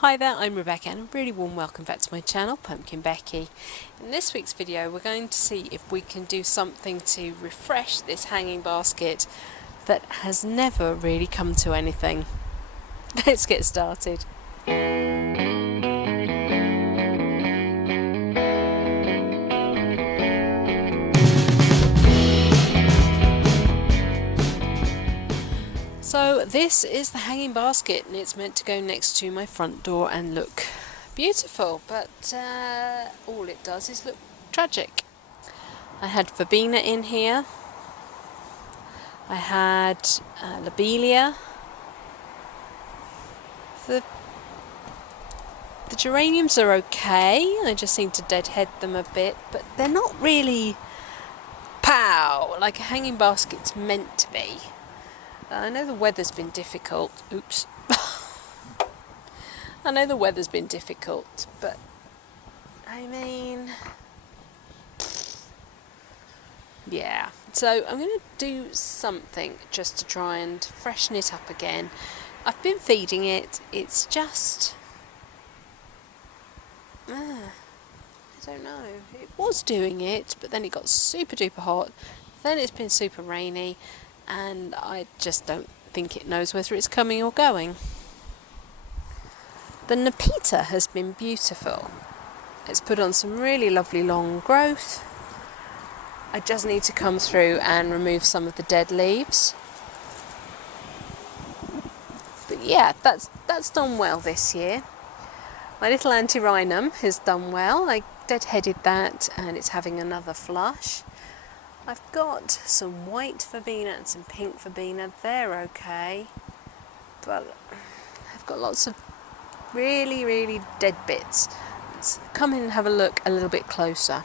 Hi there, I'm Rebecca and a really warm welcome back to my channel, PumpkinBecki. In this week's video we're going to see if we can do something to refresh this hanging basket that has never really come to anything. Let's get started. So this is the hanging basket and it's meant to go next to my front door and look beautiful, but all it does is look tragic. I had Verbena in here, I had Lobelia, the geraniums are okay, I just seem to deadhead them a bit, but they're not really pow like a hanging basket's meant to be. I know the weather's been difficult. Oops. I know the weather's been difficult, but I mean, yeah. So I'm going to do something just to try and freshen it up again. I've been feeding it. It's just, I don't know. It was doing it, but then it got super duper hot. Then it's been super rainy, and I just don't think it knows whether it's coming or going. The Nepeta has been beautiful. It's put on some really lovely long growth. I just need to come through and remove some of the dead leaves. But yeah, that's done well this year. My little antirrhinum has done well. I deadheaded that and it's having another flush. I've got some white verbena and some pink verbena. They're okay. But I've got lots of really dead bits. Let's come in and have a look a little bit closer.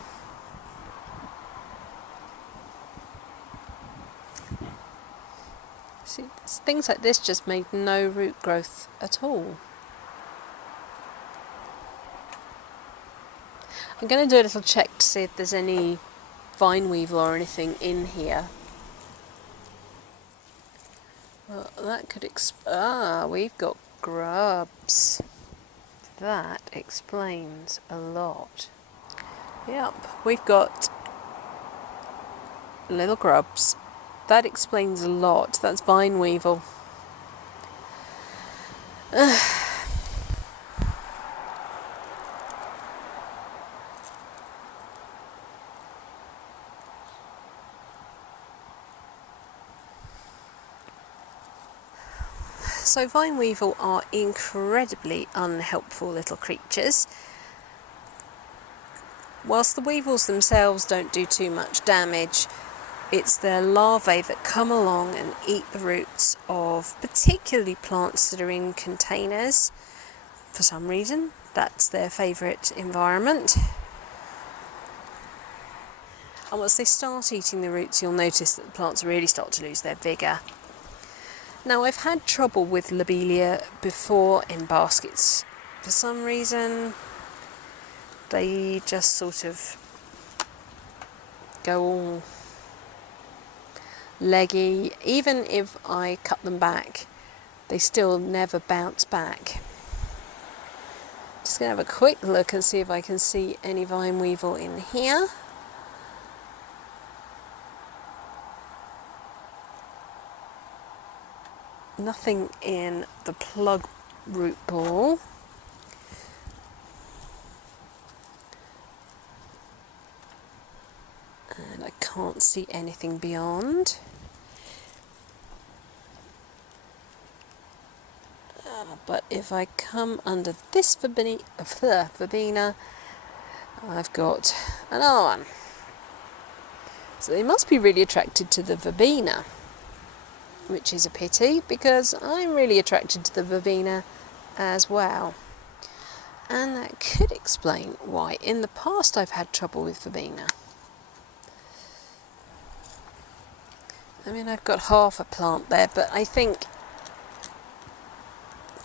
See, things like this just made no root growth at all. I'm going to do a little check to see if there's any Vine Weevil or anything in here. Well, that could we've got grubs. That explains a lot. Yep, we've got little grubs. That explains a lot. That's Vine Weevil. So Vine Weevil are incredibly unhelpful little creatures. Whilst the weevils themselves don't do too much damage, it's their larvae that come along and eat the roots of particularly plants that are in containers. For some reason, that's their favourite environment. And once they start eating the roots, you'll notice that the plants really start to lose their vigour. Now, I've had trouble with Lobelia before in baskets. For some reason, they just sort of go all leggy. Even if I cut them back, they still never bounce back. Just going to have a quick look and see if I can see any Vine Weevil in here. Nothing in the plug root ball. And I can't see anything beyond. But if I come under this verbena, I've got another one. So they must be really attracted to the verbena, which is a pity because I'm really attracted to the verbena as well. And that could explain why in the past I've had trouble with verbena. I mean, I've got half a plant there, but I think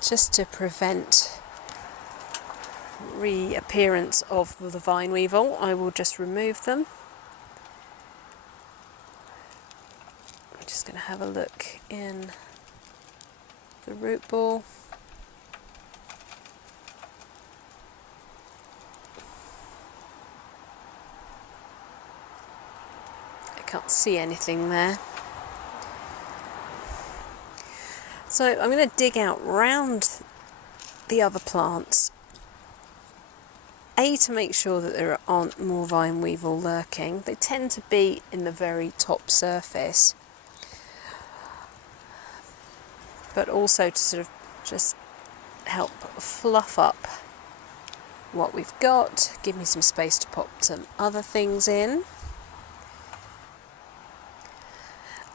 just to prevent reappearance of the Vine Weevil, I will just remove them. I'm just going to have a look in the root ball. can't see anything there. So I'm going to dig out round the other plants, to make sure that there aren't more vine weevil lurking. They tend to be in the very top surface, but also to sort of just help fluff up what we've got, give me some space to pop some other things in.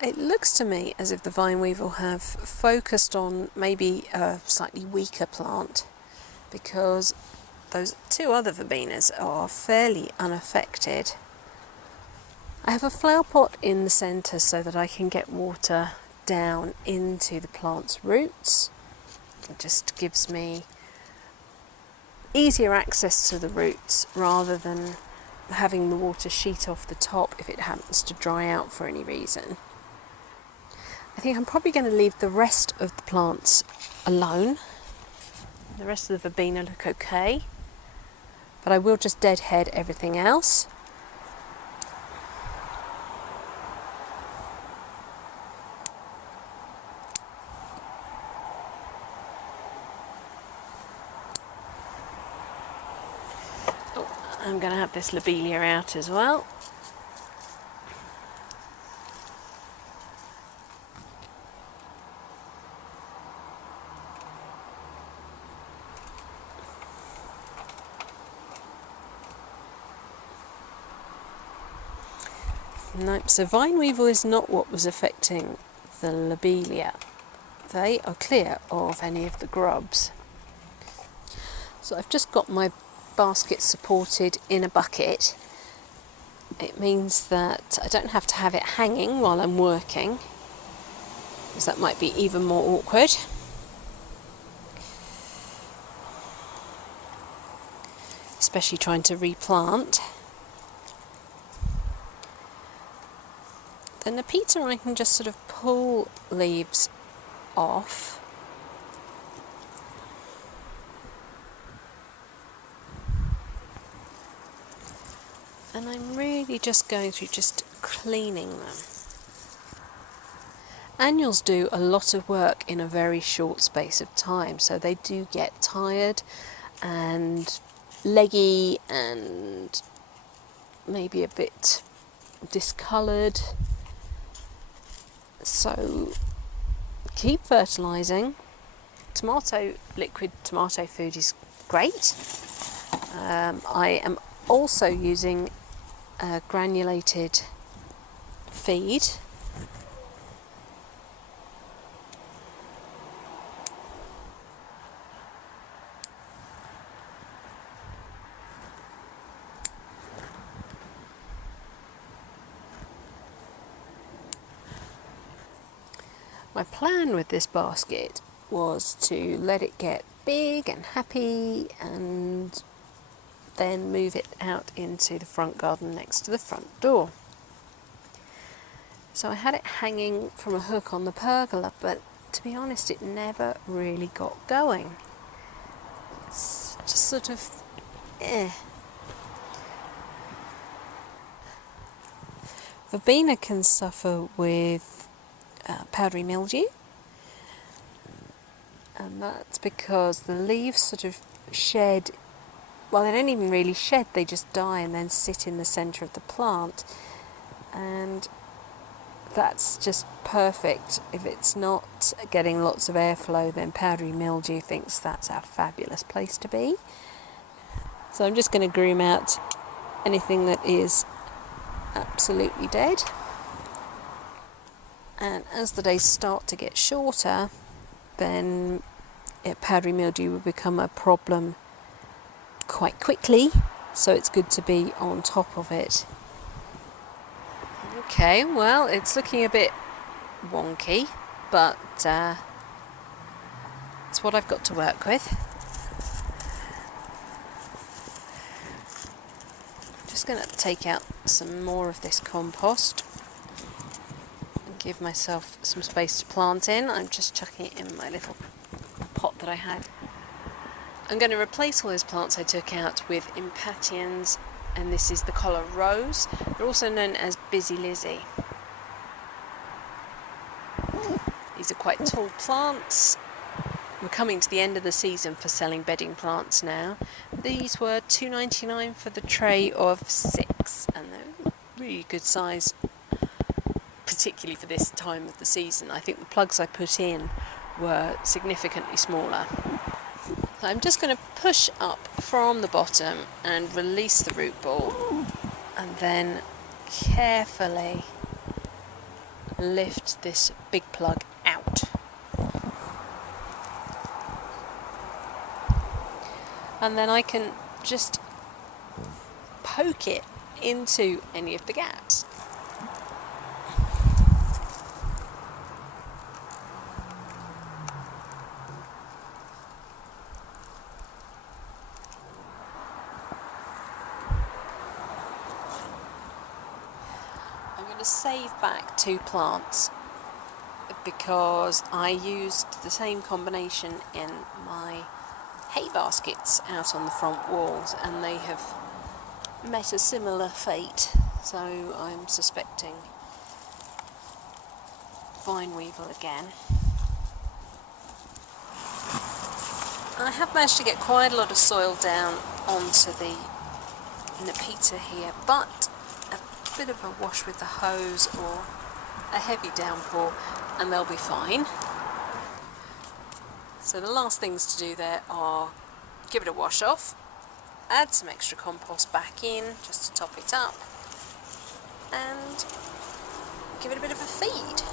It looks to me as if the vine weevil have focused on maybe a slightly weaker plant, because those two other verbenas are fairly unaffected. I have a flower pot in the centre so that I can get water down into the plant's roots. It just gives me easier access to the roots rather than having the water sheet off the top if it happens to dry out for any reason. I think I'm probably going to leave the rest of the plants alone. The rest of the verbena look okay, but I will just deadhead everything else. I'm going to have this Lobelia out as well. Nope, so vine weevil is not what was affecting the Lobelia. They are clear of any of the grubs. So I've just got my basket supported in a bucket. It means that I don't have to have it hanging while I'm working, because that might be even more awkward. Especially trying to replant. Then the Peter I can just sort of pull leaves off. And I'm really just going through just cleaning them. Annuals do a lot of work in a very short space of time, so they do get tired and leggy and maybe a bit discoloured. So keep fertilising. Liquid tomato food is great. I am also using granulated feed. My plan with this basket was to let it get big and happy and then move it out into the front garden next to the front door. So I had it hanging from a hook on the pergola, but to be honest it never really got going. It's just sort of Verbena can suffer with powdery mildew, and that's because the leaves sort of shed. Well, they don't even really shed, they just die and then sit in the centre of the plant, and that's just perfect. If it's not getting lots of airflow, then powdery mildew thinks that's a fabulous place to be. So I'm just going to groom out anything that is absolutely dead. And as the days start to get shorter, then powdery mildew will become a problem quite quickly, so it's good to be on top of it. Okay, well, it's looking a bit wonky, but it's what I've got to work with. I'm just going to take out some more of this compost. Give myself some space to plant in. I'm just chucking it in my little pot that I had. I'm going to replace all those plants I took out with impatiens, and this is the collar rose. They're also known as Busy Lizzie. These are quite tall plants. We're coming to the end of the season for selling bedding plants now. These were $2.99 for the tray of 6, and they're really good size, particularly for this time of the season. I think the plugs I put in were significantly smaller. So I'm just going to push up from the bottom and release the root ball, and then carefully lift this big plug out. And then I can just poke it into any of the gaps. I'm going to save back 2 plants because I used the same combination in my hay baskets out on the front walls, and they have met a similar fate, so I'm suspecting Vine Weevil again. I have managed to get quite a lot of soil down onto the Nepeta here, but a bit of a wash with the hose or a heavy downpour and they'll be fine. So the last things to do there are give it a wash off, add some extra compost back in just to top it up, and give it a bit of a feed.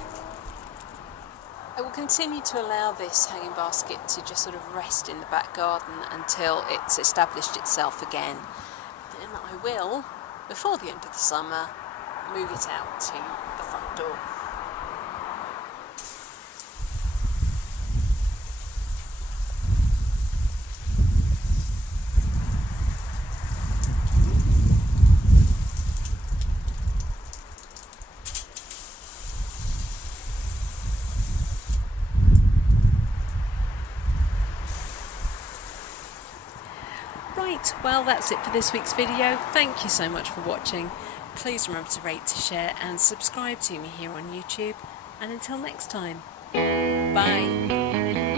I will continue to allow this hanging basket to just sort of rest in the back garden until it's established itself again. Then I will, before the end of the summer, move it out to the front door. Right, well that's it for this week's video. Thank you so much for watching. Please remember to rate, to share and subscribe to me here on YouTube. And until next time, bye.